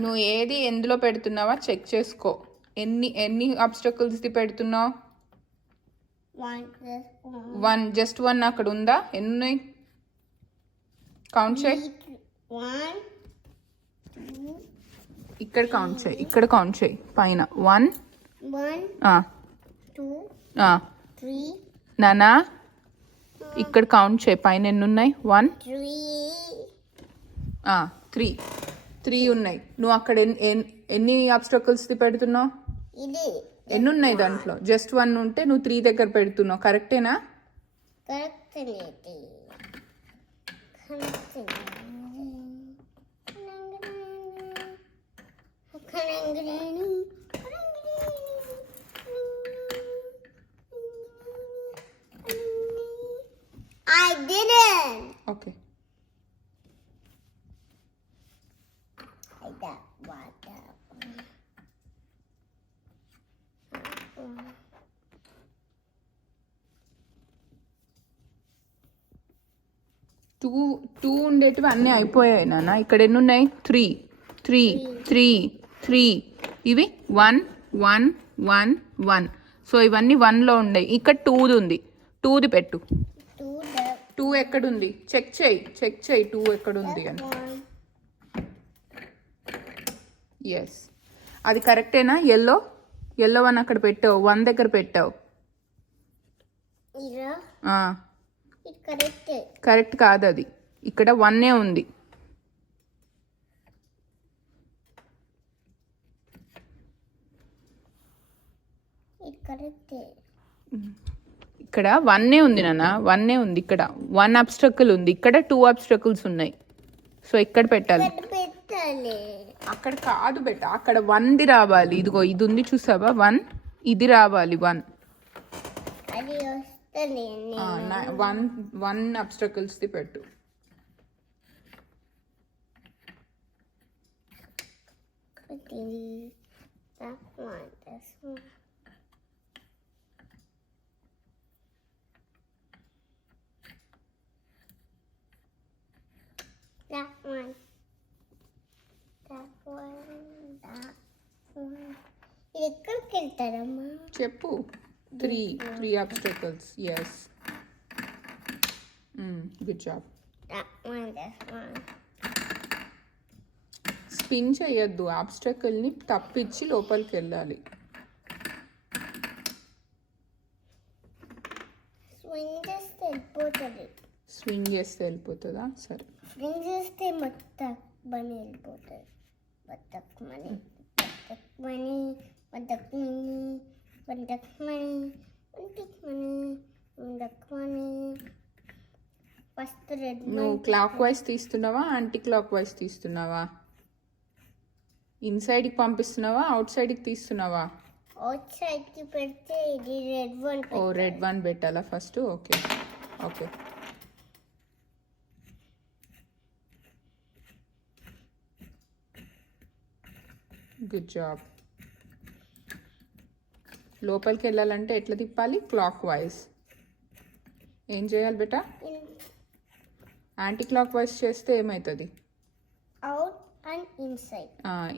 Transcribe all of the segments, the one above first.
నువ్వు ఏది ఎందులో పెడుతున్నావా చెక్ చేసుకో. ఎన్ని ఆబ్స్టకల్స్ది పెడుతున్నావు? 1 జస్ట్ 1 అక్కడ ఉందా? ఎన్ని కౌంట్ చేయి. ఇక్కడ కౌంట్ చేయి, ఇక్కడ కౌంట్ చేయి పైన 1 2 నానా ఇక్కడ కౌంట్ చేయి పైన ఎన్ని ఉన్నాయి? 1 3 ఉన్నాయి. నువ్వు అక్కడ ఎన్ని ఆబ్స్టకల్స్ది పెడుతున్నావు? ఎన్ని ఉన్నాయి దాంట్లో? జస్ట్ 1 ఉంటే నువ్వు 3 దగ్గర పెడుతున్నావు. కరెక్టేనా? I didn't. Okay. I got water. Two ఉండేటివి అన్నీ అయిపోయాయి నాన్న. ఇక్కడ ఎన్ని ఉన్నాయి? 3 ఇవి 1 1 1 1. సో ఇవన్నీ 1లో ఉన్నాయి. ఇక్కడ 2ది ఉంది. 2ది పెట్టు. 2 ఎక్కడుంది? చెక్ చేయి 2 ఎక్కడుంది అని. ఎస్, అది కరెక్టేనా? ఎల్లో 1 అక్కడ పెట్టావు, 1 దగ్గర పెట్టావు. కరెక్ట్ కాదు అది. ఇక్కడ 1 ఉంది. ఇక్కడ 1 ఉంది నాన్న, 1 ఉంది. ఇక్కడ 1 ఆబ్స్టకల్ ఉంది, ఇక్కడ 2 ఆబ్స్టకల్స్ ఉన్నాయి. సో ఇక్కడ పెట్టాలి. అక్కడ కాదు బెట్ట, అక్కడ 1ది రావాలి. ఇదిగో ఇది ఉంది చూసావా 1, ఇది రావాలి 1. 1 ఆబ్స్టకల్స్ది పెట్టు. That one. ఇది ఎక్కడికి వెళ్తారమ్మా? చెప్పు. 3 obstacles. Yes, good job. Spin చేయొద్దు, ఆబ్స్టకల్ని తప్పించి లోపలికి వెళ్ళాలి. స్వింగ్ చేస్తే వెళ్ళిపోతుందా? సరే, స్వింగ్ చేస్తే మొత్తం బని వెళ్ళిపోతుంది. నువ్వు క్లాక్ వైజ్ తీస్తున్నావా, యాంటీ క్లాక్ వైజ్ తీస్తున్నావా? ఇన్సైడ్కి పంపిస్తున్నావా, అవుట్ సైడ్కి తీస్తున్నావా? అవుట్ సైడ్కి పెడితే ఇది రెడ్ 1. ఓ, రెడ్ 1 పెట్టాలా ఫస్ట్? ఓకే. Good job. లోపలికి వెళ్ళాలంటే ఎట్లా తిప్పాలి? Clock wise. ఏం చేయాలి బేటా? యాంటీ క్లాక్ వైజ్ చేస్తే ఏమవుతుంది? Out and inside.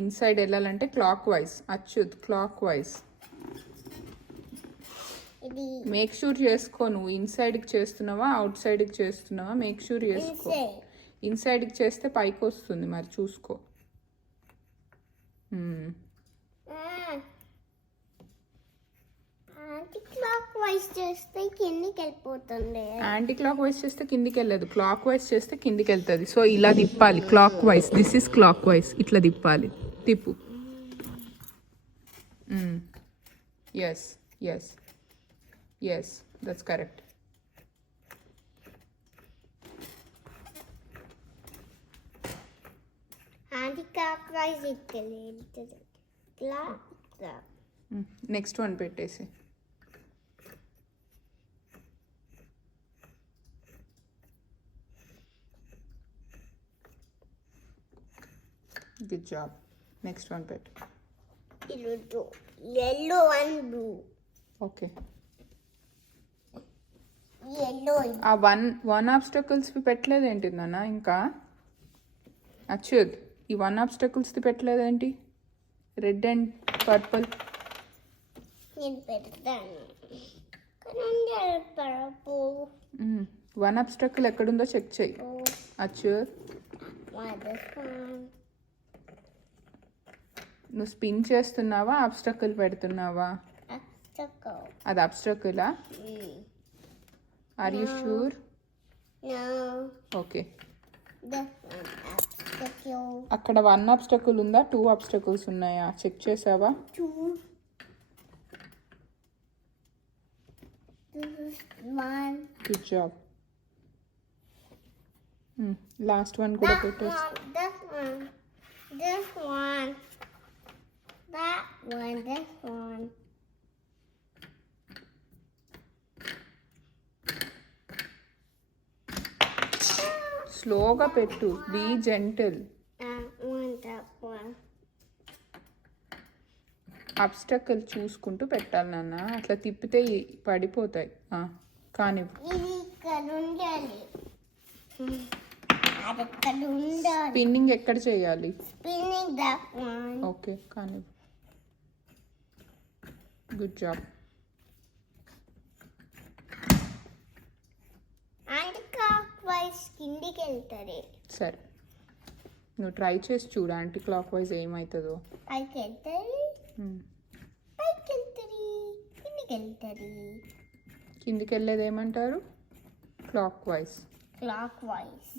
ఇన్సైడ్ వెళ్ళాలంటే clock wise. Achyut, clock wise. Make sure చేసుకో, నువ్వు ఇన్సైడ్కి చేస్తున్నావా అవుట్ సైడ్కి చేస్తున్నావా? మేక్ షూర్ చేసుకో. ఇన్సైడ్కి చేస్తే పైకి వస్తుంది, మరి చూసుకో. యాంటీ క్లాక్ వైజ్ చేస్తే కిందికి వెళ్ళిపోతుంది. యాంటీ క్లాక్ వైజ్ చేస్తే కిందికి వెళ్ళదు, క్లాక్ వైజ్ చేస్తే కిందికి వెళ్తుంది. సో ఇలా తిప్పాలి, clockwise. This is clockwise. ఇట్లా తిప్పాలి. తిప్పు. Yes, that's correct. Anticlockwise వెళ్తుంది. నెక్స్ట్ 1 పెట్టేసి. Good job. నెక్స్ట్ 1 పెట్టు. yellow and blue. Okay. yellow. ఆ 1 ఆబ్స్టకల్స్ పెట్టలేదు ఏంటి నాన్న ఇంకా? అచ్యుత్, ఈ 1 ఆబ్స్టకల్స్ది పెట్టలేదేంటి? Red and purple. నేను పెడతాను. పరపు 1 ఆబ్స్టకల్ ఎక్కడుందో చెక్ చేయి. అచ్యుత్, నువ్వు స్పిన్ చేస్తున్నావా ఆబ్స్టకల్ పెడుతున్నావా? అది ఆబ్స్టకలా? Are you sure? ఓకే. అక్కడ 1 ఆబ్స్టకల్ ఉందా 2 ఆబ్స్టకల్స్ ఉన్నాయా చెక్ చేసావా? Good job. లాస్ట్ వన్ కూడా పెట్టేసి. This one. That one. This one. స్లోగా పెట్టు. Be gentle. That one. Obstacle చూసుకుంటూ పెట్టాలి నాన్న. అట్లా తిప్పితే పడిపోతాయి. కానీ ఇది ఇక్కడ ఉండాలి. అది ఇక్కడ ఉండాలి. స్పిన్నింగ్ ఎక్కడ చేయాలి? Spinning that one. ఓకే కానీ. Good job. Anti clock wise కిందికి వెళ్తుంది. సరే నువ్వు ట్రై చేసి చూడు యాంటీ క్లాక్ వైజ్ ఏమవుతుందో. పైకి వెళ్తుంది, పైకి వెళ్తుంది, కిందికి వెళ్తుంది. కిందికి వెళ్ళేది ఏమంటారు? Clock wise. Clock wise.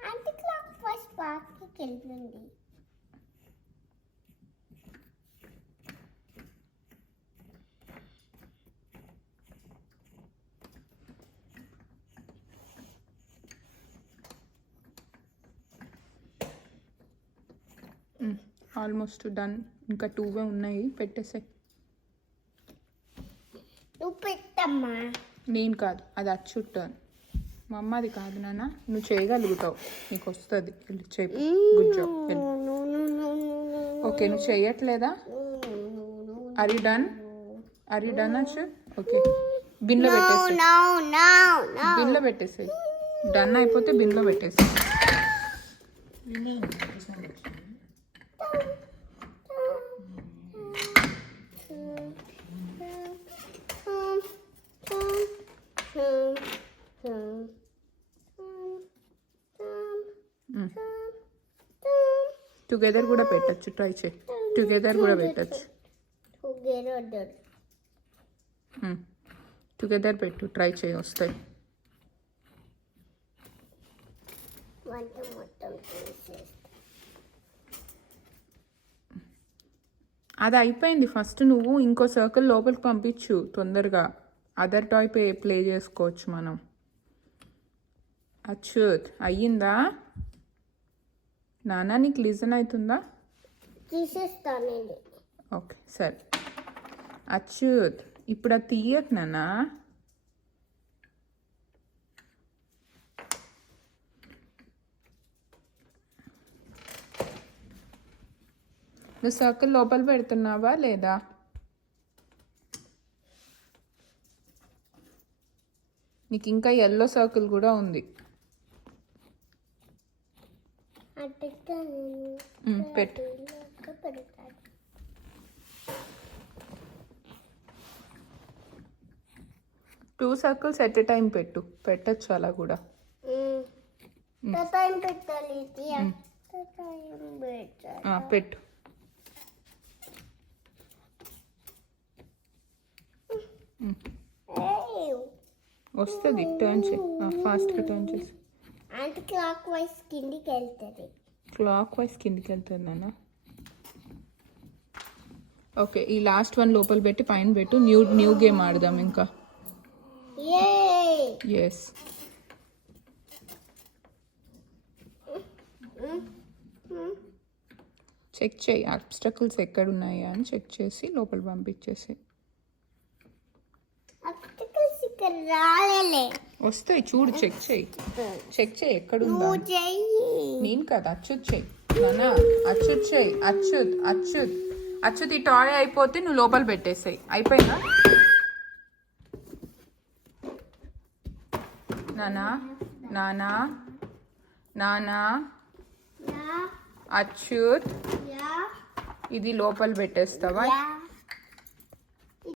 Anti clock wise పైకి వెళ్తుంది. Almost done. ఇంకా 2 ఉన్నాయి పెట్టేసాయి. నువ్వు పెట్టమ్మా. నేను కాదు, అది అచ్యుత్ టర్న్. మా అమ్మది కాదు నాన్న. నువ్వు చేయగలుగుతావు, నీకు వస్తుంది. చేయి. Good job. ఓకే నువ్వు చేయట్లేదా? Are you done? Are you done Achyut? Okay బిన్లో పెట్టేసి. బిన్లో పెట్టేసాయి. డన్ అయిపోతే బిన్లో పెట్టేసి. టుగెదర్ కూడా పెట్టచ్చు. ట్రై చేయి. టుగెదర్ కూడా పెట్టచ్చు. టుగెదర్ పెట్టు. ట్రై చేయి వస్తాయి. అది అయిపోయింది. ఫస్ట్ నువ్వు ఇంకో సర్కిల్ లోపలికి పంపించు తొందరగా. అదర్ టాయ్ ప్లే చేసుకోవచ్చు మనం. అచ్యుత్ అయ్యిందా నాన్న? నీకు లిజన్ అవుతుందా? తీసేస్తాను. ఓకే సరే. అచ్యుత్ ఇప్పుడు అది తీయకు నాన్న. నువ్వు సర్కిల్ లోపల పెడుతున్నావా లేదా? నీకు ఇంకా ఎల్లో సర్కిల్ కూడా ఉంది. పెట్టు. 2 సర్కిల్స్ ఎట్ ఎ టైం పెట్టచ్చు అలా కూడా. పెట్టు. వస్తుంది. టర్న్ చేయి. ఫాస్ట్గా టర్న్ చేసి. యాంటీ క్లాక్ వైజ్ కిందికి వెళ్తుంది. క్లాక్ వైజ్ కిందికి వెళ్తుంది నాన్న. ఓకే ఈ లాస్ట్ వన్ లోపల పెట్టి పైన పెట్టు. న్యూ గేమ్ ఆడదాం ఇంకా. ఎస్. చెక్ చేయి ఆబ్స్టకల్స్ ఎక్కడ ఉన్నాయా అని చెక్ చేసి లోపల పంపించేసి. వస్తాయి చూడు. చెక్ చేయి ఎక్కడుందా. నేను కదా అచ్యుత్ చెయ్యి నాన్న. అచ్యుత్ చెయ్యి. అచ్యుత్ ఈ టాయ్ అయిపోతే నువ్వు లోపల పెట్టేసాయి. అయిపోయిందా నాన్న? నానా నానా యా అచ్యుత్ యా ఇది లోపల పెట్టేస్తావా యా